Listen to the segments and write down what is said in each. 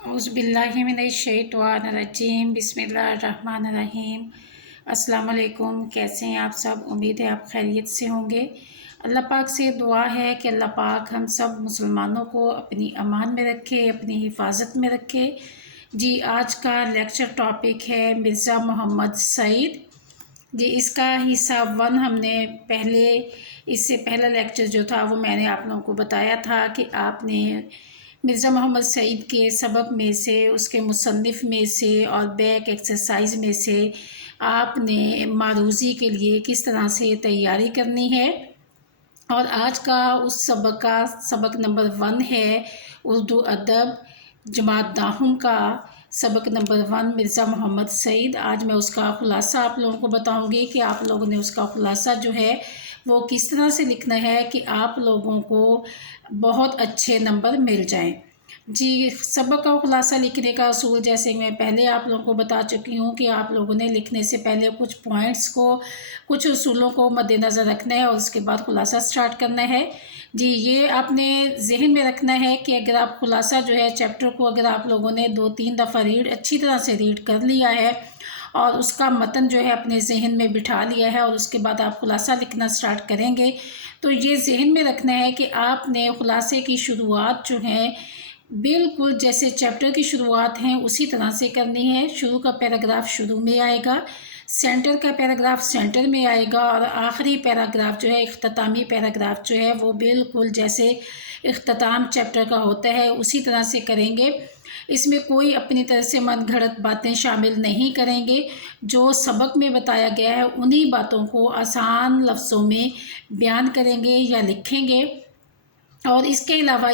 औज़ुबिल्लाहिमिनश्शैतानिर्रजीम बिस्मिल्लाहिर्रहमानिर्रहीम। अस्सलाम वालेकुम। कैसे हैं आप सब? उम्मीद है आप खैरियत से होंगे। अल्लाह पाक से दुआ है कि अल्लाह पाक हम सब मुसलमानों को अपनी अमान में रखे, अपनी हिफाजत में रखे। जी, आज का लेक्चर टॉपिक है मिर्ज़ा मोहम्मद सईद। जी, इसका हिस्सा 1 हमने इससे पहला लेक्चर जो था वो मैंने आप लोगों को बताया था कि आपने मिर्ज़ा मोहम्मद सईद के सबक में से, उसके मुसन्निफ़ में से और बैक एक्सरसाइज में से आपने मारूज़ी के लिए किस तरह से तैयारी करनी है। और आज का उस सबक नंबर 1 है उर्दू अदब जमात दाहुम का सबक नंबर 1 मिर्ज़ा मोहम्मद सईद। आज मैं उसका ख़ुलासा आप लोगों को बताऊंगी कि आप लोगों ने उसका ख़ुलासा जो है वो किस तरह से लिखना है कि आप लोगों को बहुत अच्छे नंबर मिल जाएं। जी, सबक का ख़ुलासा लिखने का असूल जैसे मैं पहले आप लोगों को बता चुकी हूँ कि आप लोगों ने लिखने से पहले कुछ पॉइंट्स को, कुछ उसूलों को मद्देनज़र रखना है और उसके बाद ख़ुलासा स्टार्ट करना है। जी, ये आपने जहन में रखना है कि अगर आप ख़ुलासा जो है चैप्टर को अगर आप लोगों ने 2-3 दफ़ा अच्छी तरह से रीड कर लिया है और उसका मतन जो है अपने जहन में बिठा लिया है और उसके बाद आप ख़ुलासा लिखना स्टार्ट करेंगे, तो ये जहन में रखना है कि आपने ख़ुलासे की शुरुआत जो है बिल्कुल जैसे चैप्टर की शुरुआत है उसी तरह से करनी है। शुरू का पैराग्राफ शुरू में आएगा, सेंटर का पैराग्राफ सेंटर में आएगा और आखिरी पैराग्राफ जो है, इख्तितामी पैराग्राफ जो है वो बिल्कुल जैसे इख्तिताम चैप्टर का होता है उसी तरह से करेंगे। इसमें कोई अपनी तरफ से मन घड़त बातें शामिल नहीं करेंगे। जो सबक में बताया गया है उन्हीं बातों को आसान लफ्ज़ों में बयान करेंगे या लिखेंगे। और इसके अलावा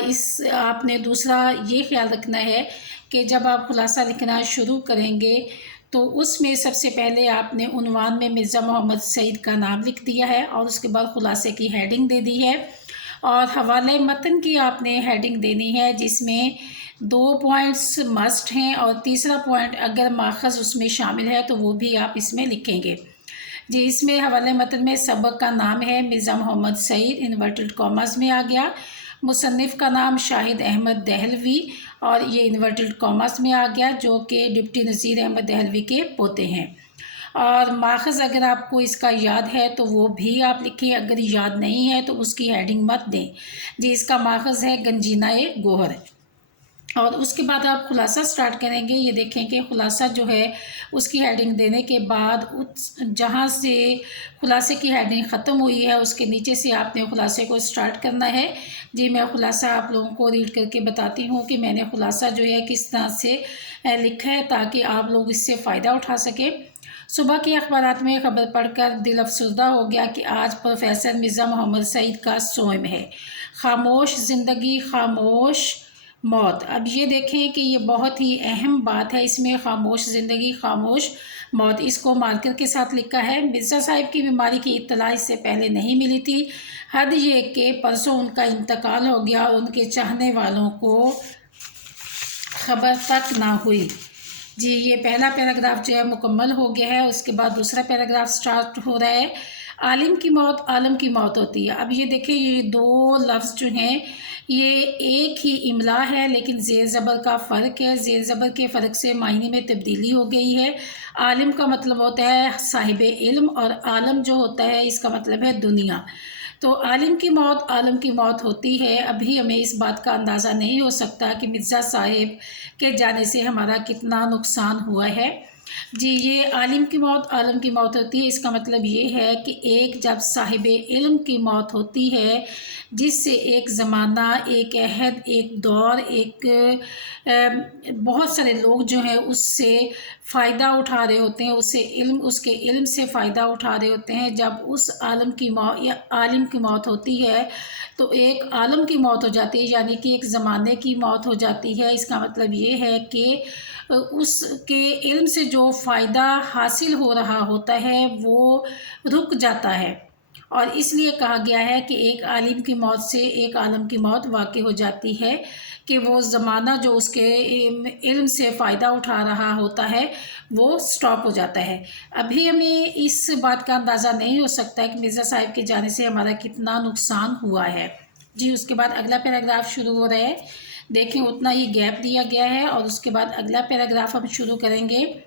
आपने दूसरा ये ख्याल रखना है कि जब आप ख़ुलासा लिखना शुरू करेंगे तो उसमें सबसे पहले आपने उन्वान में मिर्ज़ा मोहम्मद सईद का नाम लिख दिया है और उसके बाद ख़ुलासे की हेडिंग दे दी है और हवाले मतन की आपने हेडिंग देनी है जिसमें 2 पॉइंट्स मस्ट हैं और तीसरा पॉइंट अगर माखज़ उसमें शामिल है तो वो भी आप इसमें लिखेंगे। जी, इसमें हवाले मतन में सबक का नाम है मिर्ज़ा मोहम्मद सईद, इन्वर्टेड कॉमास में आ गया। मुसन्निफ़ का नाम शाहिद अहमद दहलवी और ये इन्वर्टेड कॉमास में आ गया, जो कि डिप्टी नज़ीर अहमद दहलवी के पोते हैं। और माखज़ अगर आपको इसका याद है तो वो भी आप लिखें, अगर याद नहीं है तो उसकी हेडिंग मत दें। जी, इसका माखज़ है गंजीनाए गोहर। और उसके बाद आप ख़ुलासा स्टार्ट करेंगे। ये देखें कि ख़ुलासा जो है उसकी हेडिंग देने के बाद जहाँ से ख़ुलासे की हेडिंग ख़त्म हुई है उसके नीचे से आपने ख़ुलासे को स्टार्ट करना है। जी, मैं ख़ुलासा आप लोगों को रीड करके बताती हूँ कि मैंने ख़ुलासा जो है किस तरह से लिखा है ताकि आप लोग इससे फ़ायदा उठा सकें। सुबह के अखबारात में ख़बर पढ़कर दिल अफसरदा हो गया कि आज प्रोफेसर मिर्ज़ा मोहम्मद सईद का सोम है। खामोश ज़िंदगी खामोश मौत। अब ये देखें कि ये बहुत ही अहम बात है, इसमें खामोश ज़िंदगी खामोश मौत इसको मार्कर के साथ लिखा है। मिर्ज़ा साहिब की बीमारी की इत्तला इससे पहले नहीं मिली थी। हद ये कि परसों उनका इंतकाल हो गया और उनके चाहने वालों को खबर तक ना हुई। जी, ये पहला पैराग्राफ जो है मुकम्मल हो गया है। उसके बाद दूसरा पैराग्राफ स्टार्ट हो रहा है। आलिम की मौत आलम की मौत होती है। अब ये देखिए, ये 2 लफ्ज़ जो हैं ये एक ही इमला है लेकिन ज़ेर ज़बर का फ़र्क है। ज़ेर ज़बर के फ़र्क से मायने में तब्दीली हो गई है। आलिम का मतलब होता है साहिब इल्म और आलम जो होता है इसका मतलब है दुनिया। तो आलिम की मौत आलम की मौत होती है। अभी हमें इस बात का अंदाज़ा नहीं हो सकता कि मिर्ज़ा साहिब के जाने से हमारा कितना नुकसान हुआ है। जी, ये आलिम की मौत आलम की मौत होती है, इसका मतलब ये है कि एक जब साहिब इल्म की मौत होती है जिससे एक ज़माना, एक अहद, एक दौर, बहुत सारे लोग जो हैं उससे फ़ायदा उठा रहे होते हैं, उसके इल्म से फ़ायदा उठा रहे होते हैं। जब उस आलम की मौत या आलिम की मौत होती है तो एक आलम की मौत हो जाती है, यानी कि एक ज़माने की मौत हो जाती है। इसका मतलब ये है कि उसके इल्म से जो फ़ायदा हासिल हो रहा होता है वो रुक जाता है और इसलिए कहा गया है कि एक आलिम की मौत से एक आलम की मौत वाक़ई हो जाती है कि वो ज़माना जो उसके इल्म से फ़ायदा उठा रहा होता है वो स्टॉप हो जाता है। अभी हमें इस बात का अंदाज़ा नहीं हो सकता है कि मिर्ज़ा साहिब के जाने से हमारा कितना नुकसान हुआ है। जी, उसके बाद अगला पैराग्राफ शुरू हो रहा है। देखें उतना ही गैप दिया गया है। और उसके बाद अगला पैराग्राफ हम शुरू करेंगे।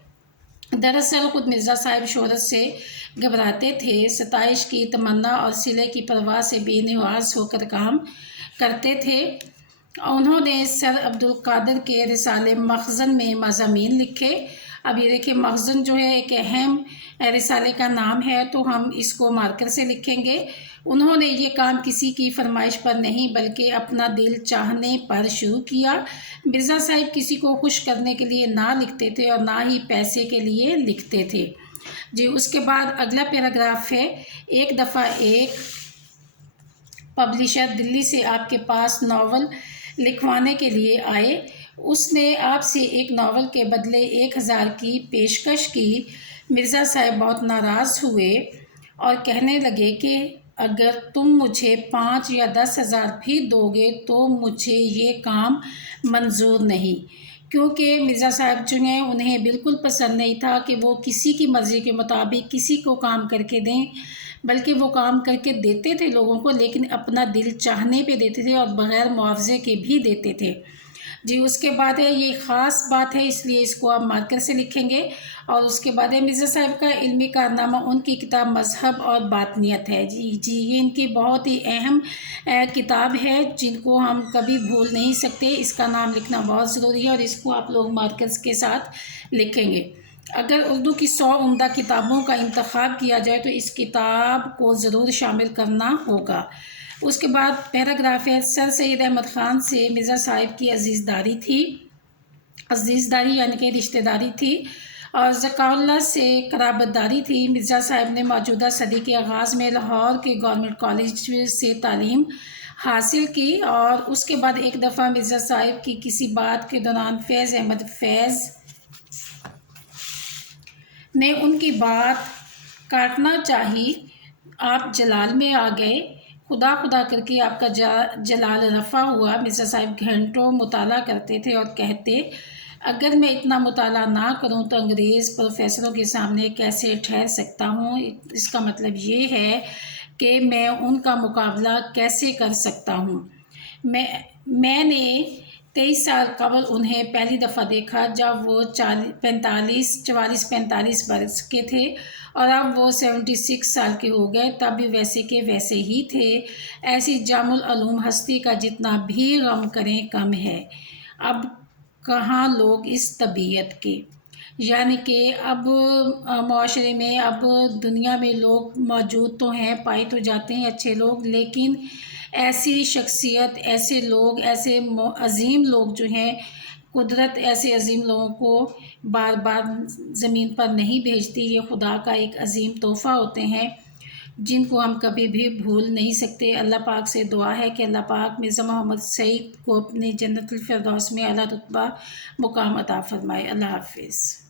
दरअसल खुद मिर्ज़ा साहब शोहरत से घबराते थे, सताइश की तमन्ना और सिले की परवाह से बेनिवाज होकर काम करते थे। उन्होंने सर अब्दुल कादिर के रिसाले मखज़न में मज़ामीन लिखे। अब ये देखिए, मखज़न जो है एक अहम रिसाले का नाम है, तो हम इसको मार्कर से लिखेंगे। उन्होंने ये काम किसी की फरमाइश पर नहीं बल्कि अपना दिल चाहने पर शुरू किया। मिर्ज़ा साहिब किसी को खुश करने के लिए ना लिखते थे और ना ही पैसे के लिए लिखते थे जी। उसके बाद अगला पैराग्राफ है, एक दफ़ा एक पब्लिशर दिल्ली से आपके पास नावल लिखवाने के लिए आए। उसने आपसे एक नावल के बदले 1000 की पेशकश की। मिर्ज़ा साहब बहुत नाराज़ हुए और कहने लगे कि अगर तुम मुझे 5 या 10,000 भी दोगे तो मुझे ये काम मंजूर नहीं, क्योंकि मिर्ज़ा साहब जो हैं उन्हें बिल्कुल पसंद नहीं था कि वो किसी की मर्ज़ी के मुताबिक किसी को काम करके दें, बल्कि वो काम करके देते थे लोगों को, लेकिन अपना दिल चाहने पे देते थे और बग़ैर मुआवजे के भी देते थे जी। उसके बाद है, ये ख़ास बात है इसलिए इसको आप मार्कर से लिखेंगे। और उसके बाद है, मिर्ज़ा साहब का इल्मी कारनामा, उनकी किताब मज़हब और बातनियत है जी। ये इनकी बहुत ही अहम किताब है जिनको हम कभी भूल नहीं सकते। इसका नाम लिखना बहुत ज़रूरी है और इसको आप लोग मार्कर्स के साथ लिखेंगे। अगर उर्दू की 100 उम्दा किताबों का इंतखाब किया जाए तो इस किताब को ज़रूर शामिल करना होगा। उसके बाद पैराग्राफ है, सर सैयद अहमद ख़ान से मिर्ज़ा साहिब की अज़ीज़दारी थी। अज़ीज़दारी यानी कि रिश्तेदारी थी और ज़काउल्लाह से क़राबतदारी थी। मिर्ज़ा साहिब ने मौजूदा सदी के आगाज़ में लाहौर के गवर्नमेंट कॉलेज से तालीम हासिल की। और उसके बाद एक दफ़ा मिर्ज़ा साहिब की किसी बात के दौरान फैज़ अहमद फैज़ ने उनकी बात काटना चाही। आप जलाल में आ गए, खुदा खुदा करके आपका जलाल रफ़ा हुआ। मिर्ज़ा साहिब घंटों मुताला करते थे और कहते, अगर मैं इतना मुताला ना करूं तो अंग्रेज़ प्रोफेसरों के सामने कैसे ठहर सकता हूं। इसका मतलब ये है कि मैं उनका मुकाबला कैसे कर सकता हूं। मैंने 23 साल कबल उन्हें पहली दफ़ा देखा जब वो 44-45 बरस के थे और अब वो 76 साल के हो गए, तब भी वैसे के वैसे ही थे। ऐसी जामुल उलूम हस्ती का जितना भी गम करें कम है। अब कहाँ लोग इस तबीयत के, यानी कि अब माशरे में, अब दुनिया में लोग मौजूद तो हैं, पाए तो जाते हैं अच्छे लोग, लेकिन ऐसी शख्सियत, ऐसे लोग, ऐसे अज़ीम लोग जो हैं, कुदरत ऐसे अज़ीम लोगों को बार बार ज़मीन पर नहीं भेजती। ये खुदा का एक अज़ीम तोहफ़ा होते हैं जिनको हम कभी भी भूल नहीं सकते। अल्लाह पाक से दुआ है कि अल्लाह पाक मिर्ज़ा मोहम्मद सईद को अपने जन्नतुल फ़िरदौस में आला रुतबा मुकाम अता फ़रमाए। अल्लाह हाफ़िज़।